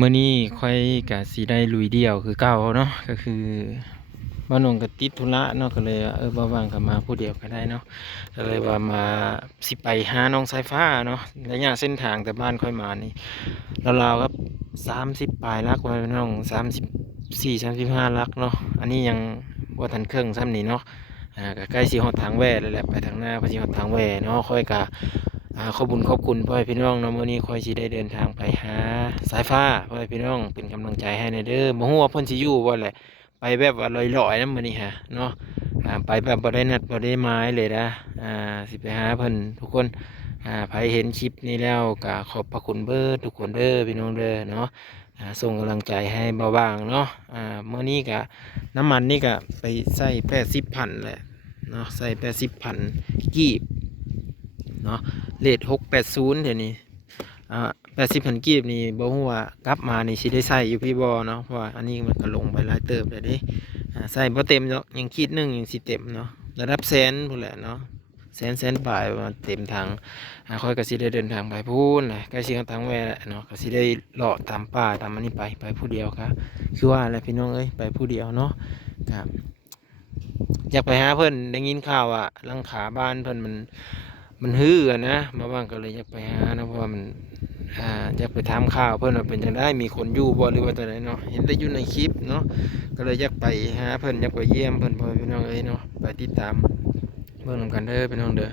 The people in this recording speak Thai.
มื้อนี้ค่อยก็สิได้ลุยเดี่ยวคือเก่าเนาะก็คือบ้านนงก็ติดธุระเนาะก็เลยว่าบ่ว่างก็มาผู้เดียวก็ได้เนาะก็เลยว่ามาสิไปหาน้องสายฟ้าเนาะระยะเส้นทางแต่บ้านค่อยมานี่ราวๆครับ30ปลายลักไว้น้อง34 35ลักเนาะอันนี้ยังบ่ทันครึ่งซ้ำนี่เนาะก็ใกล้สิฮอดทางแว่แล้วแหละไปทางหน้าก็สิฮอดทางแว่เนาะค่อยก็ ขอบคุญขอบคุณพ่อแม่พี่น้องเนาะมื้อนี้ค่อยสิได้เดินทางไปหาสายฟ้าพ่อแม่พี่น้องเป็นกำลังใจให้ในเด้อบ่ฮู้ว่าเพิ่นสิอยู่บ่แหละไปแบบว่าลอยๆนำมื้อนี้ฮะเนาะไปแบบบ่ได้นัดบ่ได้หมายเลยนะสิไปหาเพิ่นทุกคนไผเห็นคลิปนี้แล้วก็ขอบพระคุณเบิดทุกคนเด้อพี่น้องเด้อเนาะส่งกำลังใจให้เบาบางเนาะมื้อนี้ก็น้ำมันนี่ก็ไปใส่80,000แหละเนาะใส่80,000กีบเนาะ เลท680เดี๋ยวนี้80,000กีบนี่บ่ฮู้ว่ากลับมานี่สิได้ใช้อยู่พี่บ่เนาะเพราะว่าอันนี้มันก็ลงไปหลายเติบแล้วเด้ใส่บ่เต็มเนาะยังขีดหนึ่งยังสิเต็มเนาะระดับแสนพุ่นแหละเนาะแสนปลายประมาณเต็มถังค่อยก็สิได้เดินทางไปพูนแหละใกล้สิฮอดทางแว่แล้วเนาะก็สิได้เลาะตามป่าตามอันนี้ไปผู้เดียวครับคือว่าแหละพี่น้องเอ้ยไปผู้เดียวเนาะครับอยากไปหาเพิ่นได้ยินข่าวว่าหลังคาบ้านเพิ่นมันฮืออะนะมาบ้างก็เลยอยากไปหานะเพราะว่ามันอยากไปถามข่าวเพื่อนว่าเป็นจังได้มีคนอยู่บ่หรือว่าจังไดเนาะเห็นได้อยู่ในคลิปเนาะก็เลยอยากไปหาเพิ่นอยากไปเยี่ยมเพิ่นพ่อพี่น้องเอ้ยเนาะไปติดตามเบิ่งนำกันเด้อพี่น้องเด้อ